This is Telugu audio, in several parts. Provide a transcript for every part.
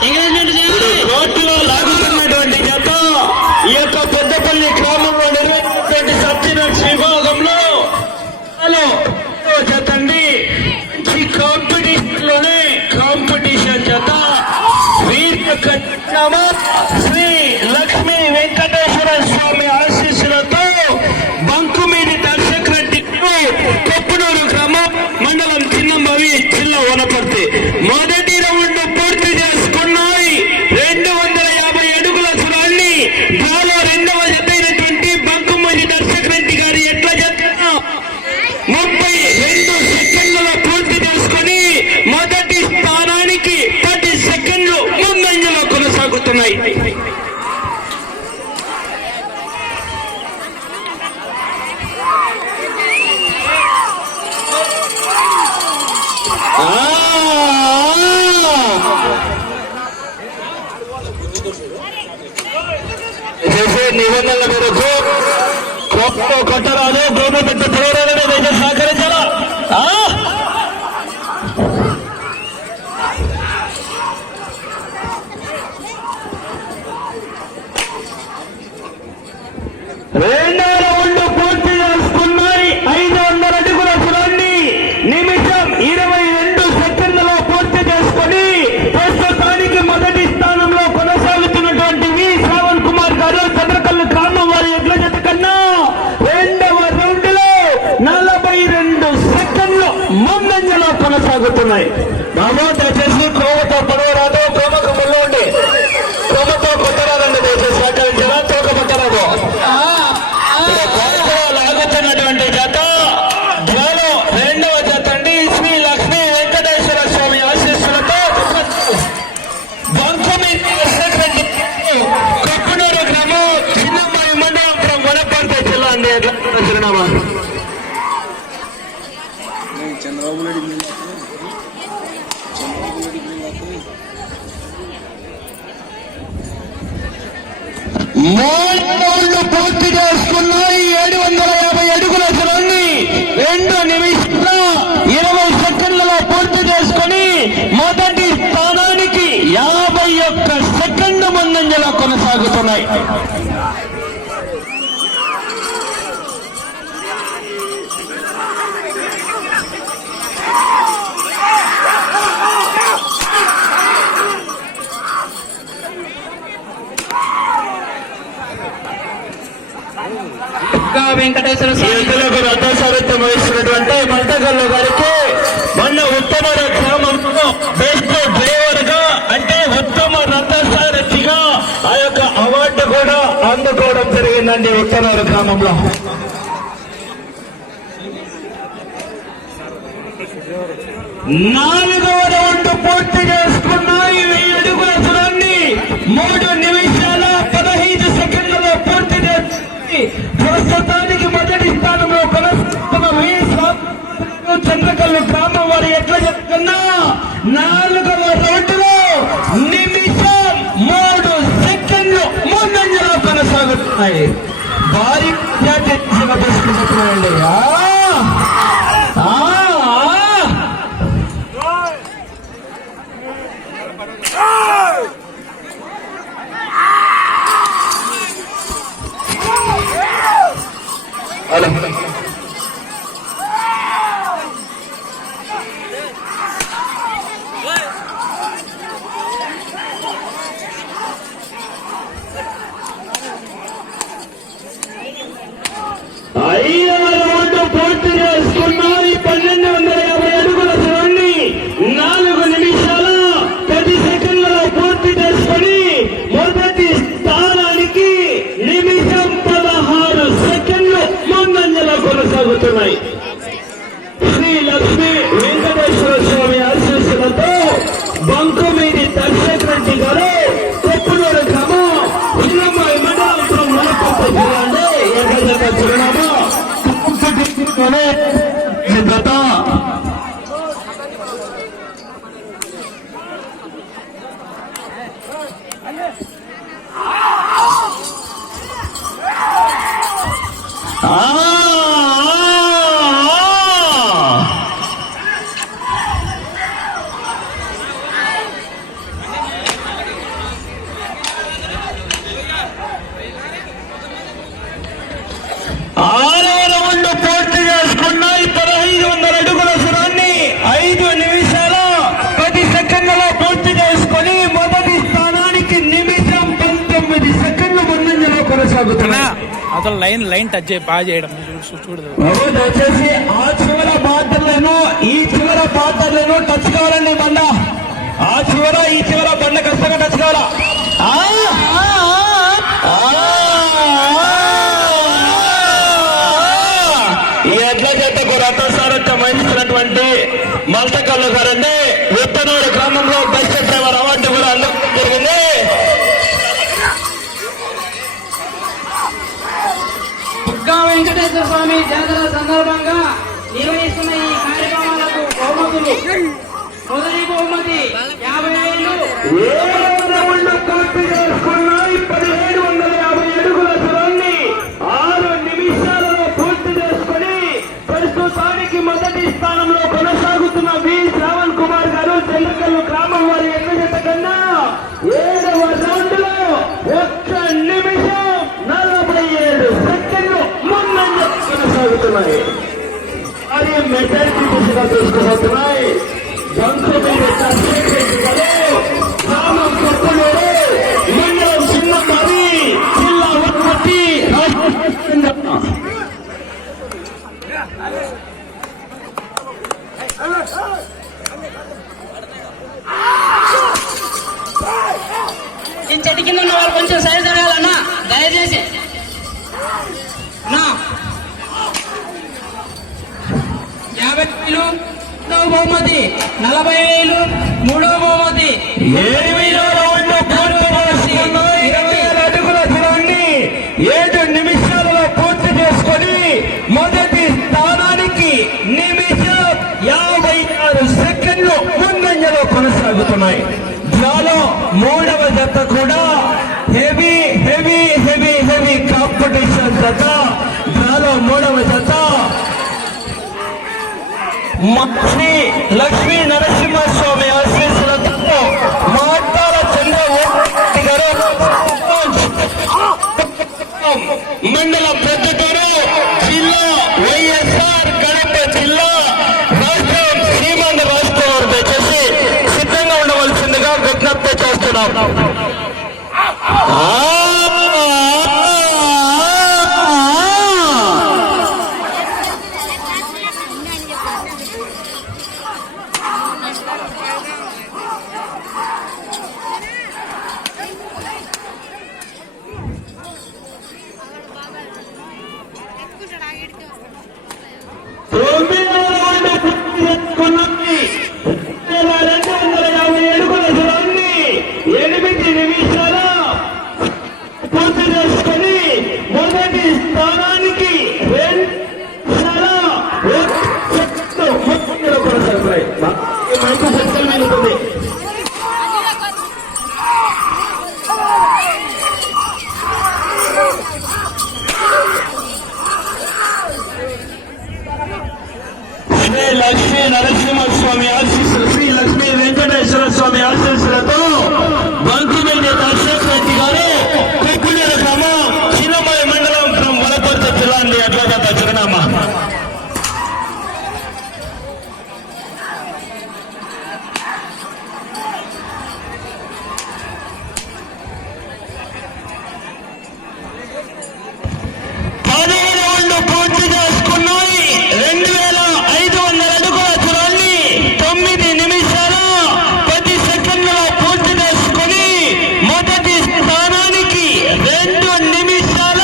కోర్టులో లాగుతున్నటువంటి జత ఈ యొక్క పెద్దపల్లి గ్రామంలో నిర్వహించినటువంటి సబ్సిడెంట్స్ విభాగంలో జతండి మంచి కాంపిటీషన్ జత శ్రీ లక్ష్మీ వెంకటేశ్వర స్వామి ఆశీస్సులతో బంకుమీది దర్శక్ రెడ్డి కొప్పునూరు గ్రామం మండలం చిన్నమవి జిల్లా వనపర్తి మొదటి రౌండ్ పూర్తి చేసుకున్నాయి. 250 అడుగుల సురాన్ని డ్రాలో రెండవ జత అయినటువంటి బంకుమీది దర్శక్ రెడ్డి గారి ఎట్ల జత 32 సెకండ్లలో పూర్తి చేసుకుని మొదటి స్థానానికి 10 సెకండ్లు ముందంజలో కొనసాగుతున్నాయి. చేసే నిబంధనల మేరకు కొట్టరాదు గోమ పెద్ద తెలవరాలని దయచేసి సహకరించాలా. రెండో రౌండ్ పూర్తి చేసుకున్నాయి. 500 అడుగుల సురాన్ని నిమిషం 22 సెకండ్లలో పూర్తి చేసుకుని ప్రస్తుతానికి మొదటి స్థానంలో కొనసాగుతున్నటువంటి వి శ్రావణ్ కుమార్ గారు చంద్రకల్లు గ్రామం వారి ఎడ్ల జత కన్నా రెండవ రౌండ్ లో 42 సెకండ్లు ముందంజలో కొనసాగుతున్నాయి. బాబు దయచేసి కోమతో పడవరాదు, కోమకు ముళ్ళు ఉండి కోమతో కొట్టరాదండి దయచేసి సహకరించారా. తోక పట్టరాదు లాగుతున్నటువంటి జత ధ్వలో రెండవ జత అండి శ్రీ లక్ష్మీ వెంకటేశ్వర స్వామి ఆశీస్సులతో బంకుమీది కొప్పునూరు గ్రామం చిన్నమ్మాయి మండలం వనపర్తి జిల్లా అండి చిరునామా. మూడు రౌండ్లు పూర్తి చేసుకున్నాయి. 750 అడుగుల సురాన్ని 2 నిమిషాల 20 సెకండ్లలో పూర్తి చేసుకుని మొదటి స్థానానికి 51 సెకండ్ ముందంజలో కొనసాగుతున్నాయి. వెంకటేశ్వర స్వామి రథసారథ్యం వహిస్తున్నటువంటి మంటగల్లు గారికి మొన్న ఉత్తమ గ్రామంలో బెస్ట్ డ్రైవర్ గా అంటే ఉత్తమ రథసారథిగా ఆ యొక్క అవార్డు కూడా అందుకోవడం జరిగిందండి. ఉత్తనూరు గ్రామంలో 4వ రౌండ్ పూర్తి చేసుకున్నాయి. 1000 అడుగుల సురాన్ని 3 నిమిషాల 15 సెకండ్లలో పూర్తి చేసుకుని ప్రస్తుతానికి మొదటి స్థానంలో కొనసాగుతున్న వి చంద్రకల్లు గ్రామం వారి ఎట్ల చెప్తున్నా 4వ రౌండ్లో నిమిషం 3 సెకండ్లు ముందంజలో కొనసాగుతున్నాయి. భారీ తీసుకుంటున్నాయండి. పూర్తి చేసుకున్నారు. 1250 అడుగుల సురాన్ని 4 నిమిషాల 10 సెకండ్లలో పూర్తి చేసుకుని మొదటి స్థానానికి నిమిషం 16 సెకండ్లు ముందంజలో కొనసాగుతున్నాయి. శ్రీ లక్ష్మీ వెంకటేశ్వర స్వామి ఆశీస్సులతో బంకుమీది దర్శక్ రెడ్డి గారు కొప్పునూరు గ్రామం చిన్నమ్మాయి మండలం వనపర్తి జిల్లా అండి. ఎక్కడ చిరునామా జత కొనసాగుతున్నాయి. అసలు లైన్ టచ్ చేయి బాగా చేయడం చూడదు. వచ్చేసి ఆ చివర బాటర్లను ఈ చివర బాటర్లను టచ్ కావాలండి బండ. ఆ చివర ఈ చివర బండ ఖచ్చితంగా టచ్ కావాలా. ఈ ఎడ్ల జతకు రథసారథ్యం వహిస్తున్నటువంటి మల్టకల్లు గారండి ఉత్తనూరు గ్రామంలో బెస్ట్ డ్రైవర్ అవార్డు కూడా అందుకోవడం జరిగింది. వెంకటేశ్వర స్వామి జాతర సందర్భంగా నిర్వహిస్తున్న ఈ కార్యక్రమాలకు బహుమతులు. మొదటి బహుమతి 50,000. పూర్తి చేసుకున్నాయి. 1750 అడుగుల దూరాన్ని 6 నిమిషాలలో పూర్తి చేసుకుని ప్రస్తుతానికి మొదటి స్థానంలో కొనసాగుతున్న వి శ్రావణ్ కుమార్ గారు చెల్లకల్లు గ్రామం వారి ఎన్న జత కన్నా 7వ రౌండ్ లో 1 నిమిషం 47 సెకండ్లు ముందంజ కొనసాగుతున్నాయి. అది మెజారిటీ దిశగా తీసుకుపోతున్నాయి. గ్రామం కొత్తలూరు మండలం చిన్నమారి జిల్లా ఉత్పత్తి ఈ చెట్టు కింద ఉన్న వాళ్ళు కొంచెం సైడ్ జరగాలన్నా దయచేసి. 50,000 రెండవ బహుమతి, 40,000 మూడవ బహుమతి, 7,000 అడుగుల దూరాన్ని 7 నిమిషాలలో పూర్తి చేసుకొని మొదటి స్థానానికి నిమిషం 56 సెకండ్లు ముందంజలో కొనసాగుతున్నాయి. డ్రాలో 3వ జత కూడా heavy heavy heavy heavy competition జత. డ్రాలో 3వ జత శ్రీ లక్ష్మీ నరసింహస్వామి ఆశీస్సులతో మాటాల చంద్రబాబు గారు మండలం పెద్దటూరు జిల్లా వైఎస్ఆర్ కడప జిల్లా రాష్ట్రం శ్రీమంత రాష్ట్రం వారు దయచేసి సిద్ధంగా ఉండవలసిందిగా విజ్ఞప్తి చేస్తున్నాం. శ్రీ లక్ష్మీ నరసింహస్వామి ఆశీస్సులు, శ్రీ లక్ష్మీ వెంకటేశ్వర స్వామి ఆశీస్సులతో బంకిమిల్లి దర్శక్ రెడ్డి గారు కుక్కులేరు గ్రామం చిన్నమయ మండలం వలపర్తి జిల్లా అండి. అట్లా చిరునామా పూర్తి చేసుకున్నాయి. 2,500 అడుగుల దూరాన్ని 9 నిమిషాల 10 సెకండ్లలో పూర్తి చేసుకుని మొదటి స్థానానికి 2 నిమిషాల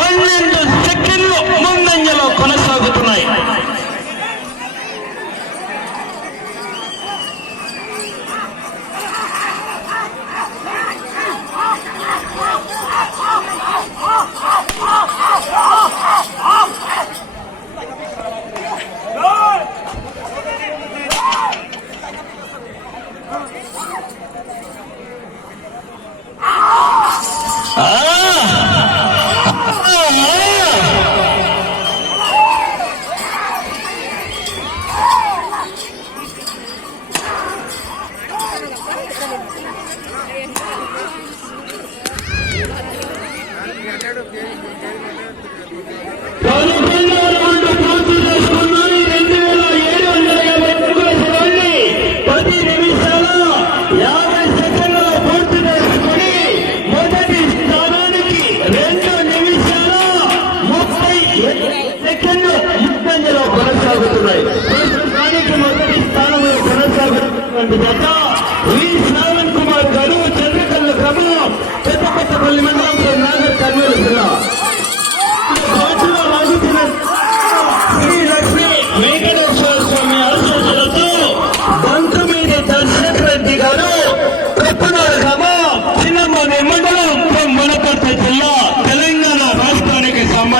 12 సెకండ్లు ముందంజలో కొనసాగుతున్నాయి. రెండు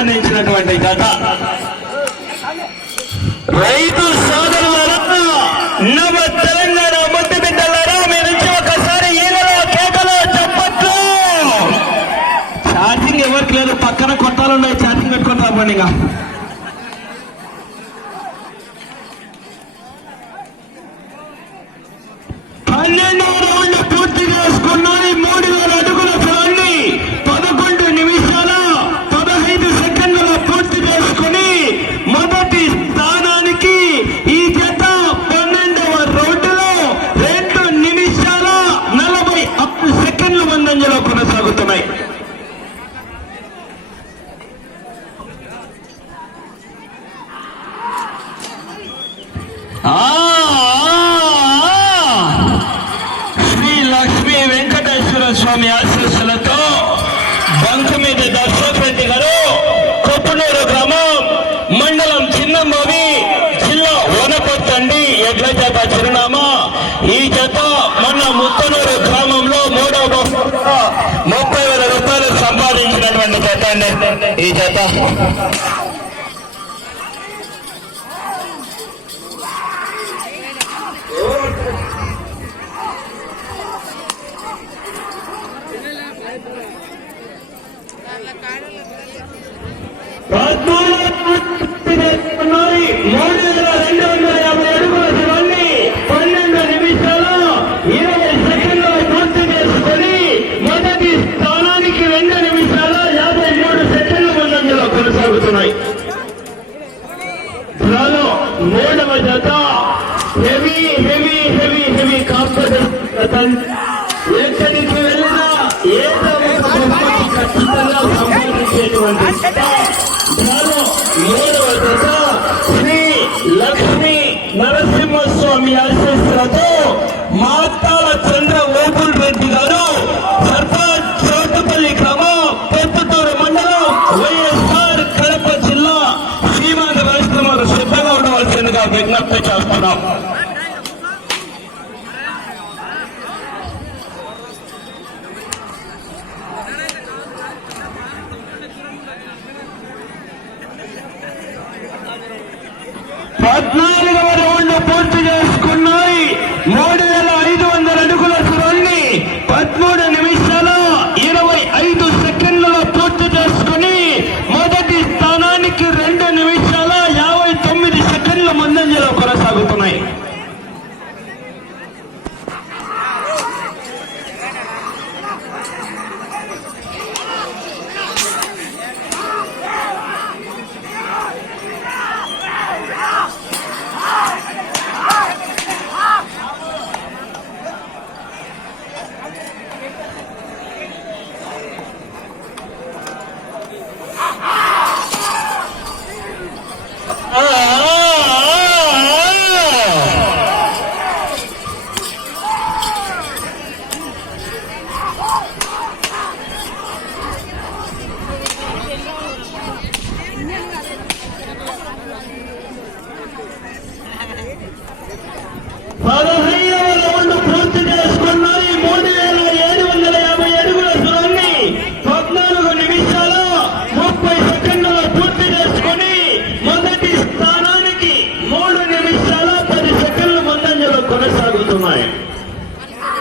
సంబంధించినటువంటి జత. రైతు సోదరులారా, నవ తెలంగాణ ముద్దు బిడ్డలారా, మీ నుంచి ఒకసారి ఈలలో కేకలో చెప్పట్లు. ఛార్జింగ్ ఎవరికి లేదు, పక్కన కొట్టాలున్నాయి, ఛార్జింగ్ పెట్టుకుంటా పండి. ఇంకా 12వ రౌండ్ పూర్తి చేసుకున్నాయి. 3000 అడుగుల దూరాన్ని 11 నిమిషాల 15 సెకండ్లలో పూర్తి చేసుకుని మొదటి స్థానానికి ఈ జత 12వ రౌండ్లో 2 నిమిషాల 46 సెకండ్ల ముందంజలో కొనసాగుతున్నాయి. స్వామి ఆశీస్సులతో బంకుమీద దర్శక్ రెడ్డి గారు, కొప్పునూరు గ్రామం, మండలం చిన్నమోవి, జిల్లా వనపర్తి ఎడ్ల జత చిరునామా. ఈ జత మొన్న ముత్తనూరు గ్రామంలో 3వ బహుమతిగా 30,000 రూపాయలు సంపాదించినటువంటి జత అండి ఈ జత. ఉన్నాయి 3250 అడుగుల దూరాన్ని 12 నిమిషాల 20 సెకండ్లలో పూర్తి చేసుకుని మొదటి స్థానానికి 2 నిమిషాల 53 సెకండ్ల ముందంజలో కొనసాగుతున్నాయి. 3వ జత heavy heavy heavy heavy competition. ఎక్కడికి వెళ్ళినా ఏదో ఒక బహుమతి ఖచ్చితంగా సంపాదించేటువంటి జత. 3వ జత శ్రీ లక్ష్మీ నరసింహస్వామి ఆశీస్సులతో మాతాల చంద్ర ఓపుల్ రెడ్డి గారు, సర్పంచ్ చోటుపల్లి గ్రామం, పెద్దతూరు మండలం, వైఎస్ఆర్ కడప జిల్లా, సీమాంధ్ర రాష్ట్రంలో సిద్ధంగా ఉండవలసిందిగా విజ్ఞప్తి చేస్తున్నాం. రౌండ్ పూర్తి చేసుకున్నాయి. 3500 అడుగుల దూరాన్ని 13 నిమిషాల 25 సెకండ్లలో పూర్తి చేసుకుని మొదటి స్థానానికి 2 నిమిషాల 59 సెకండ్ల ముందంజలో కొనసాగుతున్నాయి.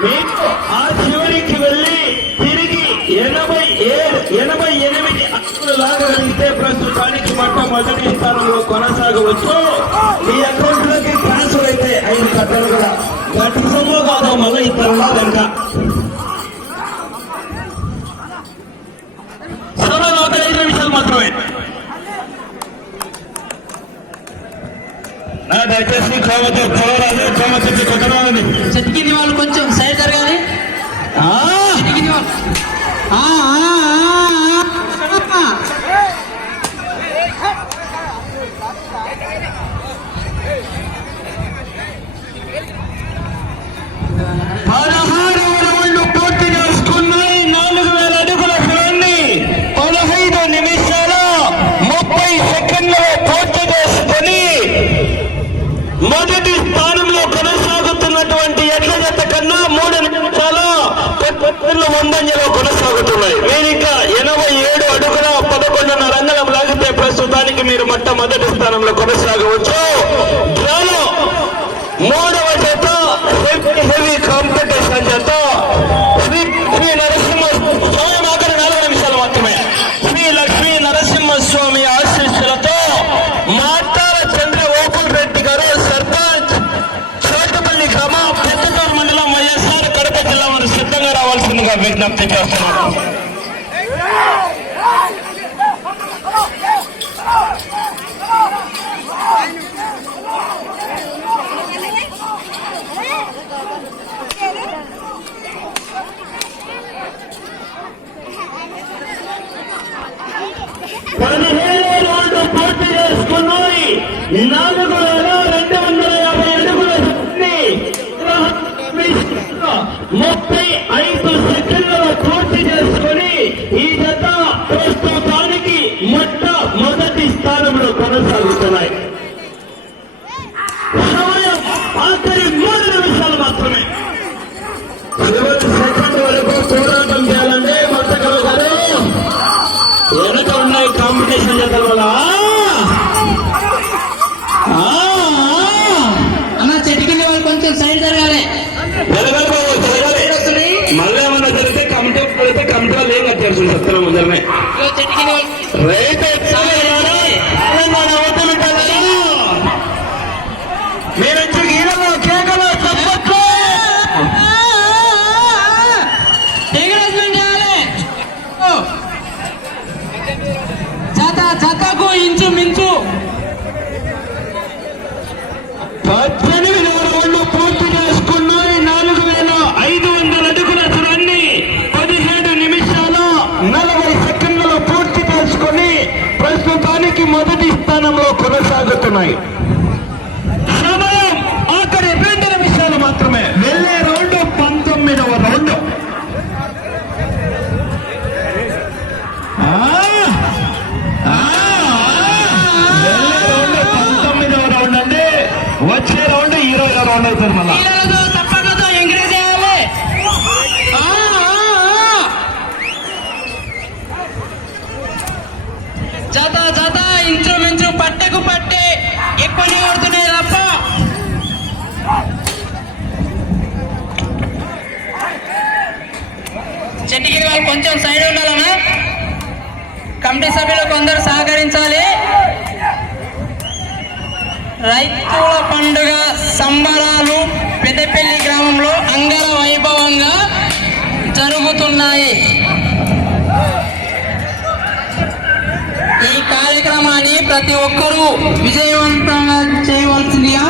మీకు ఆ చివరికి వెళ్ళి తిరిగి 88 అడుగులు లాగలిగితే ప్రస్తుతానికి మొట్టమొదటి స్థానంలో కొనసాగవచ్చు. మీ అకౌంట్ లోకి ట్రాన్స్ఫర్ అయితే 5 కట్టలు కూడా గట్టి సొమ్ము కాదు, మళ్ళీ ఇతరులా వెనక సమయం 5 నిమిషాలు మాత్రమే. దయచేసి కోమతి కొట్టరాలని చెతికింది వాళ్ళు కొంచెం సైడ్ జరగాలి. చెతికింది వాళ్ళు పూర్తి చేసుకున్నాయి. 4000 అడుగుల దూరాన్ని 15 నిమిషాల 30 సెకండ్లలో పూర్తి చేసుకుని మొదటి స్థానంలో కొనసాగుతున్నటువంటి ఎడ్ల జత కన్నా 3 నిమిషాల 10 ముందంజలో కొనసాగుతున్నాయి. మీరు ఇంకా 87 అడుగుల 11.5 అంగుళం లాగితే తానికి మీరు మొట్టమొదటి స్థానంలో కొనసాగవచ్చు. డ్రాలో మూడవ జత హెవీ కాంపిటీషన్ జత శ్రీ నరసింహస్వామి ఆఖరి 4 నిమిషాలు మాత్రమే. శ్రీ లక్ష్మీ నరసింహస్వామి ఆశీస్సులతో మాతాల చంద్ర ఓపుల్ రెడ్డి గారు సర్పంచ్ చోటపల్లి గ్రామం పెద్దటూరు మండలం వైఎస్ఆర్ కడప జిల్లా వారు సిద్ధంగా రావాల్సిందిగా విజ్ఞప్తి చేస్తున్నారు. పూర్తి చేసుకున్నాయి. 4,250 అడుగుల 35 సెకండ్లలో పూర్తి చేసుకుని ఈ జత ప్రస్తుతానికి మొట్టమొదటి స్థానంలో కొనసాగుతున్నాయి. సమయం ఆఖరి 3 నిమిషాలు మాత్రమే. 20 సెకండ్ వరకు పోరాటం చేయాలంటే మొత్తం గారు వెనక ఉన్నాయి కాంపిటీషన్ జతల వల్ల. అన్న చెట్టు కింద వాళ్ళు కొంచెం సైడ్ జరగాలి. మళ్ళీ ఏమన్నా జరిగితే కమిటీ పడితే కమిటీ వాళ్ళు ఏం కట్టారు చెప్తున్నాం ముందరమే. చెట్టు కింద రైతు మీరు వచ్చి గీరలో కేకలో తప్పట్లు జతకు ఇంచు మించు 18 రౌండ్లు పూర్తి చేసుకున్నాయి. 4,500 అడుగుల దూరాన్ని 17 నిమిషాలు 40 సెకండ్లలో పూర్తి చేసుకుని ప్రస్తుతానికి మొదటి స్థానంలో కొనసాగుతున్నాయి. సమయం ఆఖరి 2 నిమిషాలు మాత్రమే. వెళ్ళే రౌండ్ 19వ రౌండ్. వచ్చే రౌండ్ 20వ రౌండ్ అవుతుంది. మళ్ళీ తప్పకుండా ఎంకరేజ్ చేయాలి. జత ఇంచుమించు పట్టకు పట్టే ఎక్కువ పడుతున్నాయి తప్ప. చెట్టుకి వాళ్ళు కొంచెం సైడ్ ఉండాలన్నా. కమిటీ సభ్యులు కొందరు సహకరించాలి. రైతుల పండుగ సంబరాలు పెద్దపల్లి గ్రామంలో అంగర వైభవంగా జరుగుతున్నాయి. ఈ కార్యక్రమాన్ని ప్రతి ఒక్కరూ విజయవంతంగా చేయవలసిందిగా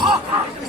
Oh!